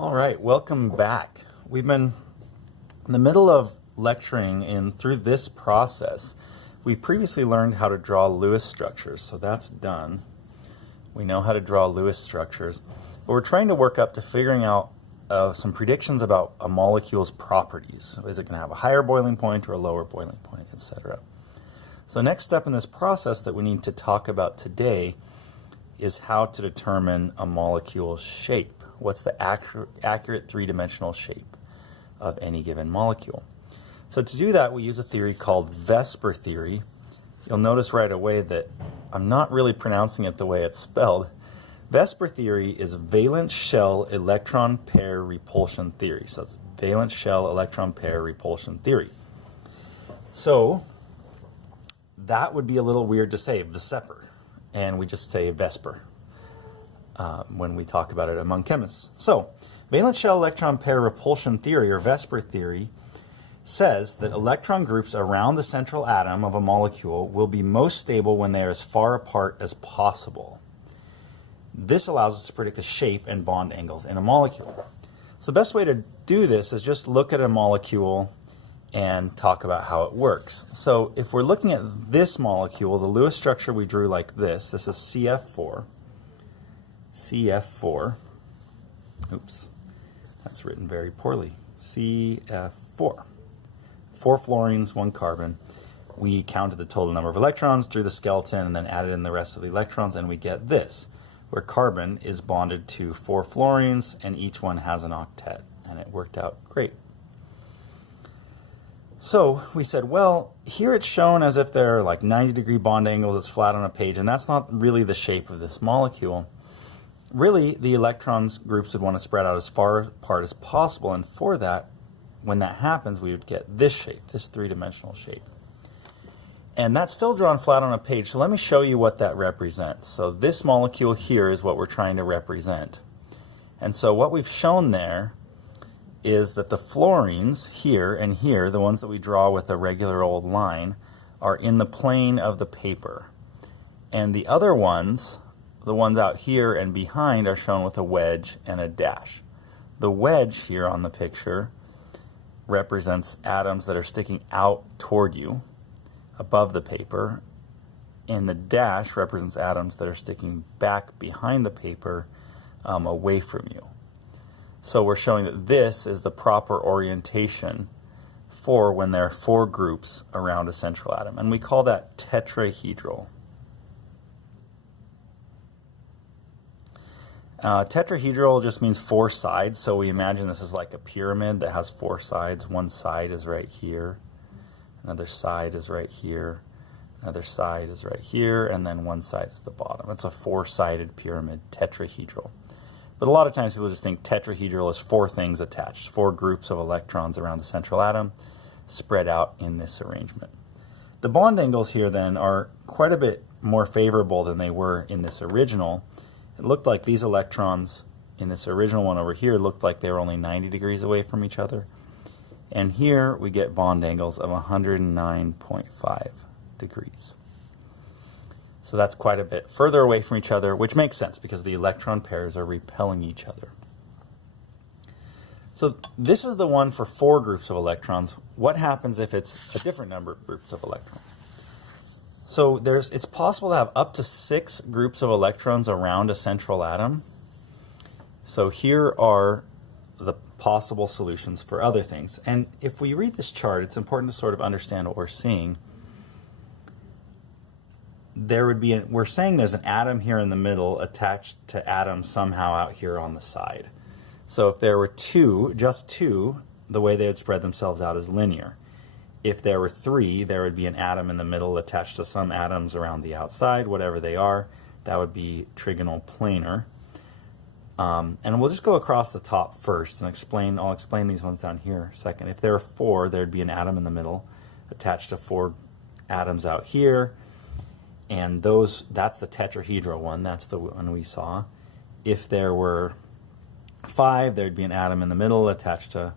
All right, welcome back. We've been in the middle of lecturing and through this process. We previously learned how to draw Lewis structures, so that's done. We know how to draw Lewis structures, but we're trying to work up to figuring out some predictions about a molecule's properties. Is it going to have a higher boiling point or a lower boiling point, etc. So the next step in this process that we need to talk about today is how to determine a molecule's shape. What's the accurate three-dimensional shape of any given molecule? So to do that, we use a theory called VSEPR theory. You'll notice right away that I'm not really pronouncing it the way it's spelled. VSEPR theory is valence shell electron pair repulsion theory. So it's valence shell electron pair repulsion theory. So that would be a little weird to say, VSEPR, and we just say VSEPR. When we talk about it among chemists. So, valence shell electron pair repulsion theory, or VSEPR theory, says that electron groups around the central atom of a molecule will be most stable when they are as far apart as possible. This allows us to predict the shape and bond angles in a molecule. So the best way to do this is just look at a molecule and talk about how it works. So if we're looking at this molecule, the Lewis structure we drew like this is CF4. CF4, oops, that's written very poorly, CF4, 4 fluorines, 1 carbon. We counted the total number of electrons, drew the skeleton, and then added in the rest of the electrons, and we get this, where carbon is bonded to 4 fluorines, and each one has an octet, and it worked out great. So we said, well, here it's shown as if there are like 90-degree bond angles, it's flat on a page, and that's not really the shape of this molecule. Really, the electrons groups would want to spread out as far apart as possible, and for that, when that happens, we would get this shape, this three-dimensional shape. And that's still drawn flat on a page, so let me show you what that represents. So this molecule here is what we're trying to represent. And so what we've shown there is that the fluorines here and here, the ones that we draw with a regular old line, are in the plane of the paper. And the other ones, the ones out here and behind, are shown with a wedge and a dash. The wedge here on the picture represents atoms that are sticking out toward you above the paper, and the dash represents atoms that are sticking back behind the paper away from you. So we're showing that this is the proper orientation for when there are 4 groups around a central atom, and we call that tetrahedral. Tetrahedral just means 4 sides, so we imagine this is like a pyramid that has 4 sides. One side is right here, another side is right here, another side is right here, and then one side is the bottom. It's a 4-sided pyramid, tetrahedral. But a lot of times people just think tetrahedral is 4 things attached, 4 groups of electrons around the central atom spread out in this arrangement. The bond angles here then are quite a bit more favorable than they were in this original. It looked like these electrons in this original one over here looked like they were only 90 degrees away from each other. And here we get bond angles of 109.5 degrees. So that's quite a bit further away from each other, which makes sense because the electron pairs are repelling each other. So this is the one for 4 groups of electrons. What happens if it's a different number of groups of electrons? So it's possible to have up to 6 groups of electrons around a central atom. So here are the possible solutions for other things. And if we read this chart, it's important to sort of understand what we're seeing. We're saying there's an atom here in the middle attached to atoms somehow out here on the side. So if there were 2, just 2, the way they would spread themselves out is linear. If there were 3, there would be an atom in the middle attached to some atoms around the outside, whatever they are. That would be trigonal planar. And we'll just go across the top first and I'll explain these ones down here in a second. If there were 4, there'd be an atom in the middle attached to 4 atoms out here. And that's the tetrahedral one. That's the one we saw. If there were 5, there'd be an atom in the middle attached to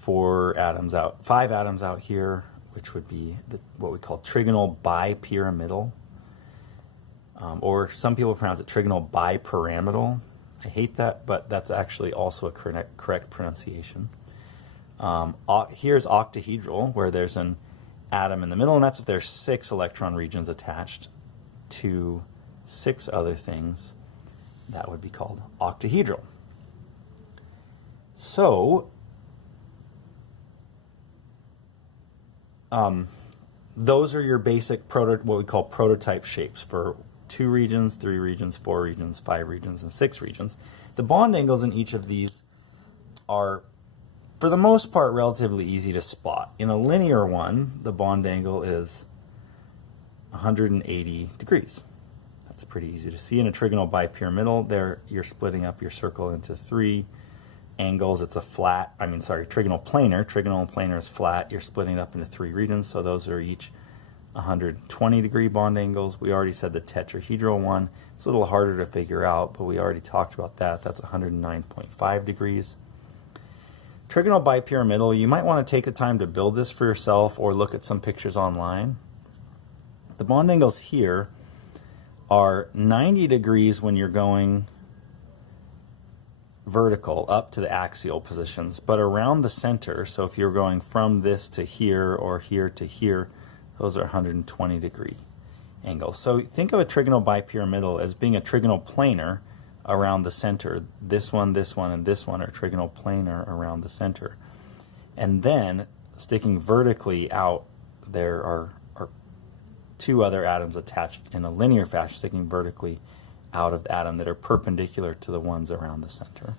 5 atoms out here, which would be what we call trigonal bipyramidal. Or some people pronounce it trigonal bipyramidal. I hate that, but that's actually also a correct pronunciation. Here's octahedral, where there's an atom in the middle, and that's if there's 6 electron regions attached to 6 other things. That would be called octahedral. So, those are your basic what we call prototype shapes for 2 regions, 3 regions, 4 regions, 5 regions, and 6 regions. The bond angles in each of these are, for the most part, relatively easy to spot. In a linear one, the bond angle is 180 degrees. That's pretty easy to see. In a trigonal bipyramidal, there you're splitting up your circle into 3 angles. It's a trigonal planar. Trigonal planar is flat. You're splitting it up into 3 regions, so those are each 120 degree bond angles. We already said the tetrahedral one. It's a little harder to figure out, but we already talked about that. That's 109.5 degrees. Trigonal bipyramidal, you might want to take the time to build this for yourself or look at some pictures online. The bond angles here are 90 degrees when you're going vertical up to the axial positions, but around the center, so if you're going from this to here or here to here, those are 120 degree angles. So think of a trigonal bipyramidal as being a trigonal planar around the center. This one, and this one are trigonal planar around the center. And then sticking vertically out, there are 2 other atoms attached in a linear fashion, sticking vertically out of the atom that are perpendicular to the ones around the center.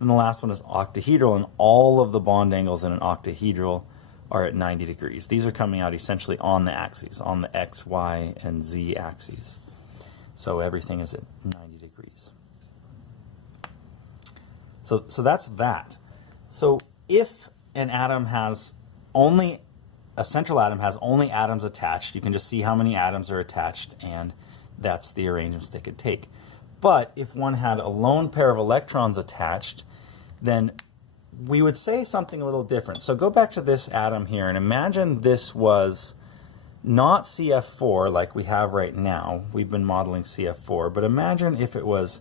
And the last one is octahedral, and all of the bond angles in an octahedral are at 90 degrees. These are coming out essentially on the axes, on the X, Y, and Z axes. So everything is at 90 degrees. So that's that. So if an atom has only, a central atom has only atoms attached, you can just see how many atoms are attached, and that's the arrangements they could take. But if one had a lone pair of electrons attached, then we would say something a little different. So go back to this atom here and imagine this was not CF4 like we have right now. We've been modeling CF4, but imagine if it was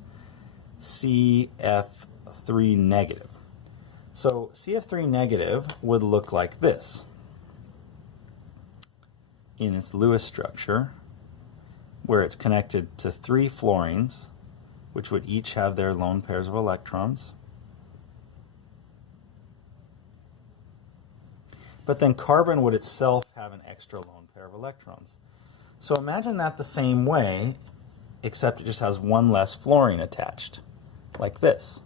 CF3 negative. So CF3 negative would look like this in its Lewis structure, where it's connected to 3 fluorines, which would each have their lone pairs of electrons. But then carbon would itself have an extra lone pair of electrons. So imagine that the same way, except it just has 1 less fluorine attached, like this.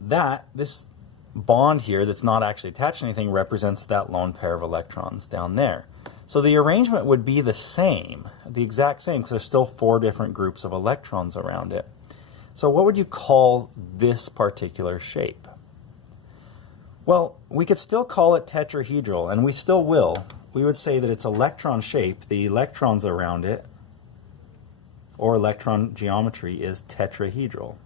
This bond here that's not actually attached to anything represents that lone pair of electrons down there. So the arrangement would be the same, the exact same, because there's still 4 different groups of electrons around it. So what would you call this particular shape? Well, we could still call it tetrahedral, and we still will. We would say that it's electron shape, the electrons around it, or electron geometry, is tetrahedral.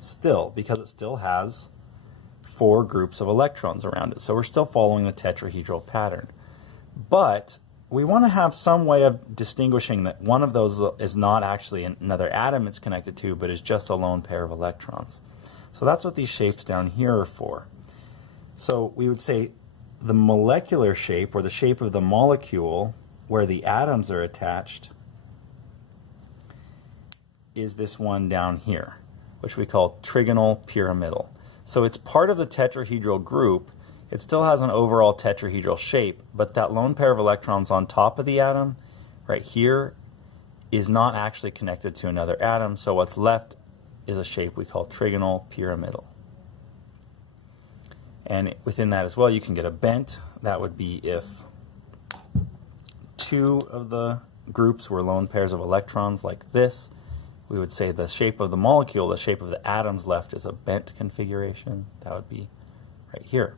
Still, because it still has 4 groups of electrons around it. So we're still following the tetrahedral pattern. But we want to have some way of distinguishing that one of those is not actually another atom it's connected to, but is just a lone pair of electrons. So that's what these shapes down here are for. So we would say the molecular shape, or the shape of the molecule where the atoms are attached, is this one down here, which we call trigonal pyramidal. So it's part of the tetrahedral group. It still has an overall tetrahedral shape, but that lone pair of electrons on top of the atom, right here, is not actually connected to another atom, so what's left is a shape we call trigonal pyramidal. And within that as well, you can get a bent. That would be if 2 of the groups were lone pairs of electrons like this. We would say the shape of the molecule, the shape of the atoms left, is a bent configuration. That would be right here.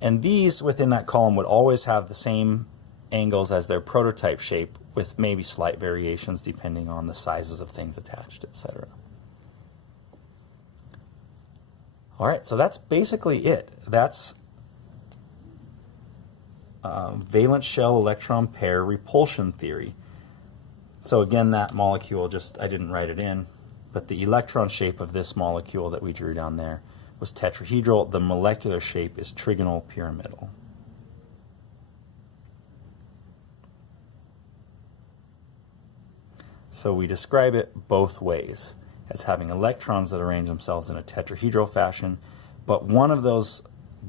And these within that column would always have the same angles as their prototype shape, with maybe slight variations depending on the sizes of things attached, etc. All right, so that's basically it. That's valence shell electron pair repulsion theory. So again, that molecule, I didn't write it in, but the electron shape of this molecule that we drew down there was tetrahedral. The molecular shape is trigonal pyramidal. So we describe it both ways, as having electrons that arrange themselves in a tetrahedral fashion, but one of those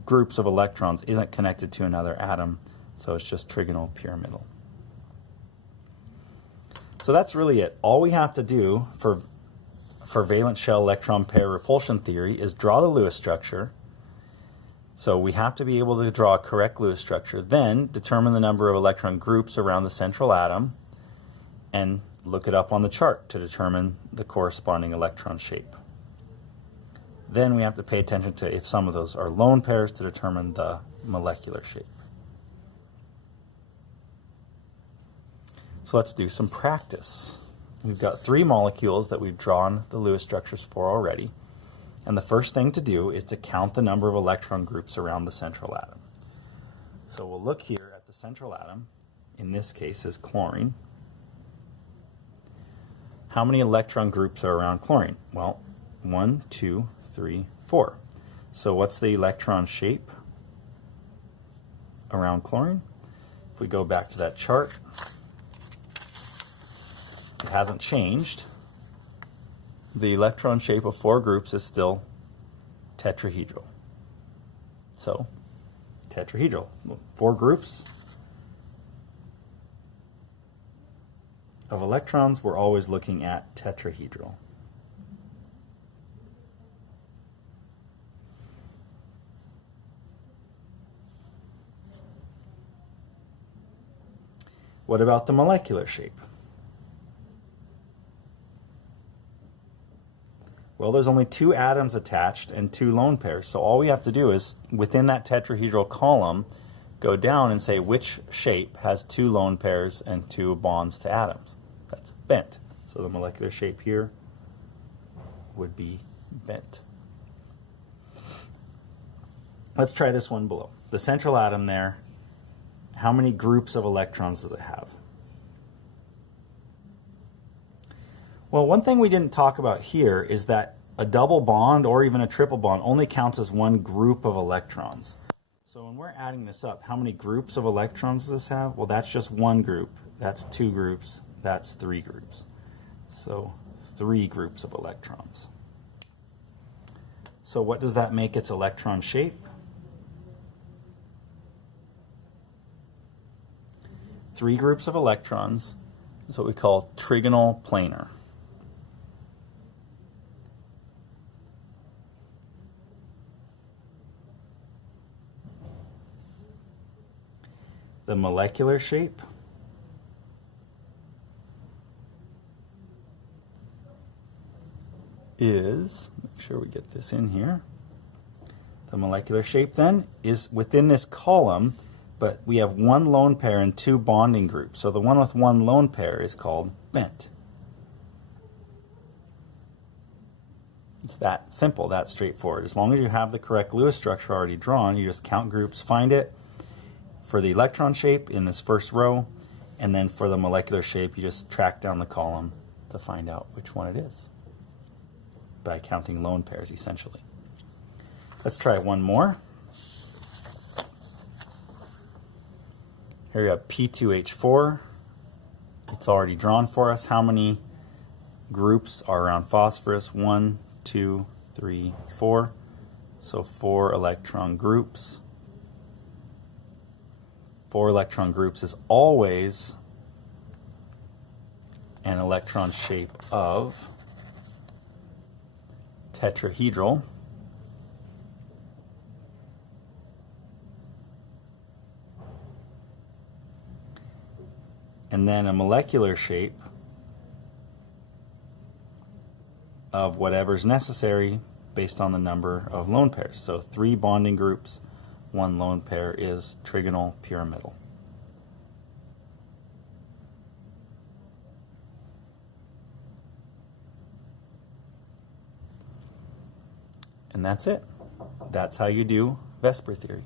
groups of electrons isn't connected to another atom, so it's just trigonal pyramidal. So that's really it. All we have to do for valence shell electron pair repulsion theory is draw the Lewis structure. So we have to be able to draw a correct Lewis structure, then determine the number of electron groups around the central atom, and look it up on the chart to determine the corresponding electron shape. Then we have to pay attention to if some of those are lone pairs to determine the molecular shape. So let's do some practice. We've got 3 molecules that we've drawn the Lewis structures for already. And the first thing to do is to count the number of electron groups around the central atom. So we'll look here at the central atom. In this case is chlorine. How many electron groups are around chlorine? Well, 1, 2, 3, 4. So what's the electron shape around chlorine? If we go back to that chart, it hasn't changed. The electron shape of 4 groups is still tetrahedral. So, tetrahedral. 4 groups of electrons, we're always looking at tetrahedral. What about the molecular shape? Well, there's only 2 atoms attached and 2 lone pairs, so all we have to do is, within that tetrahedral column, go down and say which shape has 2 lone pairs and 2 bonds to atoms. That's bent. So the molecular shape here would be bent. Let's try this one below. The central atom there, how many groups of electrons does it have? Well, one thing we didn't talk about here is that a double bond or even a triple bond only counts as one group of electrons. So when we're adding this up, how many groups of electrons does this have? Well, that's just one group. That's 2 groups. That's 3 groups. So 3 groups of electrons. So what does that make its electron shape? 3 groups of electrons is what we call trigonal planar. The molecular shape is, make sure we get this in here. The molecular shape then is within this column, but we have 1 lone pair and 2 bonding groups. So the one with 1 lone pair is called bent. It's that simple, that straightforward. As long as you have the correct Lewis structure already drawn, you just count groups, find it for the electron shape in this first row, and then for the molecular shape, you just track down the column to find out which one it is by counting lone pairs, essentially. Let's try one more. Here you have P2H4. It's already drawn for us. How many groups are around phosphorus? 1, 2, 3, 4. So 4 electron groups. 4 electron groups is always an electron shape of tetrahedral. And then a molecular shape of whatever's necessary based on the number of lone pairs. So 3 bonding groups, 1 lone pair is trigonal pyramidal. And that's it. That's how you do VSEPR theory.